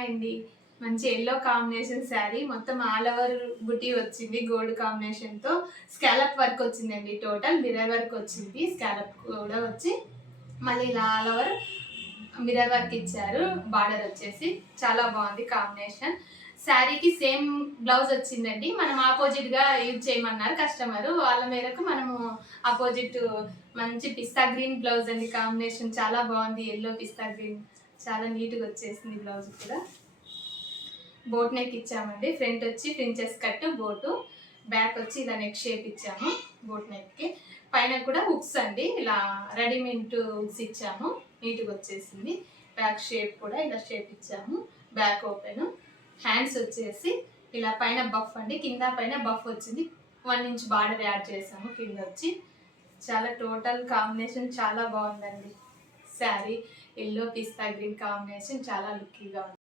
Hi అండి. మంచి yellow combination sari మొత్తం ఆల్ ఓవర్ బుటీ వచ్చింది గోల్డ్ కాంబినేషన్‌తో. స్కాలప్ వర్క్ వచ్చిందండి టోటల్. మిర్రర్ వర్క్ వచ్చింది. స్కాలప్ కూడా వచ్చి మళ్ళీ ఇలా ఆల్ ఓవర్ మిర్రర్ వర్క్ ఇచ్చారు. బార్డర్ వచ్చేసి చాలా బాగుంది కాంబినేషన్. శారీకి సేమ్ బ్లౌజ్ వచ్చిందండి. మనం ఆపోజిట్‌గా యూజ్ చేయమన్నారు కస్టమరు. వాళ్ళ మేరకు మనము ఆపోజిట్ మంచి పిస్తా గ్రీన్ బ్లౌజ్ అండి కాంబినేషన్ చాలా బాగుంది. యెల్లో పిస్తా గ్రీన్ చాలా నీట్‌గా వచ్చేసింది బ్లౌజ్ కూడా. బోట్ నెక్ ఇచ్చామండి. ఫ్రంట్ వచ్చి ప్రిన్సెస్ కట్ బోటు, బ్యాక్ వచ్చి ఇలా నెక్ షేప్ ఇచ్చాము బోట్ నెక్కి. పైన కూడా హుక్స్ అండి, ఇలా రెడీమేడ్ హుక్స్ ఇచ్చాము. నీట్గా వచ్చేసింది. బ్యాక్ షేప్ కూడా ఇలా షేప్ ఇచ్చాము. Back open. హ్యాండ్స్ వచ్చేసి ఇలా పైన బఫ్ అండి, కింద పైన బఫ్ వచ్చింది. 1 ఇంచ్ బార్డర్ యాడ్ చేసాము కింద వచ్చి. చాలా టోటల్ కాంబినేషన్ చాలా బాగుందండి శారీ. యెల్లో పిస్తా గ్రీన్ కాంబినేషన్ చాలా లుక్కీగా ఉంది.